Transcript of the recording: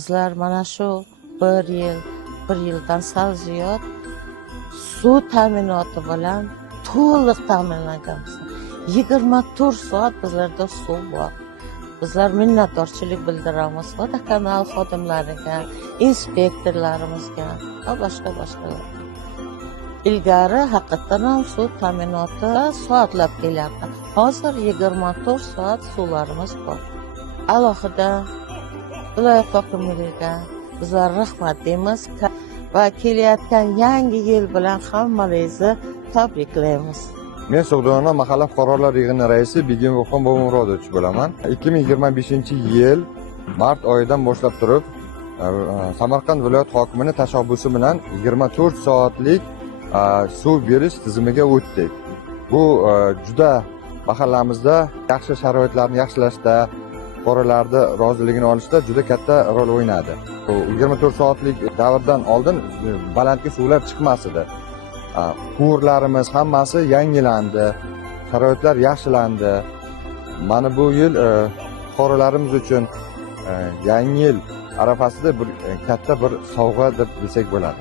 Bizlar mana shu bir yildan sal ziyod suv ta'minoti bilan to'liq ta'minlanganmiz. 24 soat bizlarda suv bor. Bizlar minnatdorchilik bildiramiz vodokanal xodimlariga, inspektorlarimizga va boshqa. Ilgari haqiqatan ham suv ta'minoti soatlab kelardi. Hozir 24 soat suvlarimiz bor. Alohida viloyat hokimligiga bizlar rahmat deymiz va kelayotgan yangi yil bilan hammalaringizni tabriklaymiz. Men Sug'dona mahalla fuqarolar yig'ini raisi Begimxon Bobomurodovich bo'laman. 2025-yil mart oyidan boshlab turib Samarqand viloyat hokimining tashabbusi bilan 24 soatlik suv berish tizimiga o'tdik. Bu juda mahallamizda yaxshi sharoitlarni yaxshilashda, fuqarolarning roziligini olishda juda katta rol o'ynadi. 24 soatlik davrdan oldin balandga suvlar chiqmas edi. Quvurlarimiz hammasi yangilandi, sharoitlar yaxshilandi. Mana bu yil fuqarolarimiz uchun yangi yil arafasida katta bir sovg'a deb bilsak bo'ladi.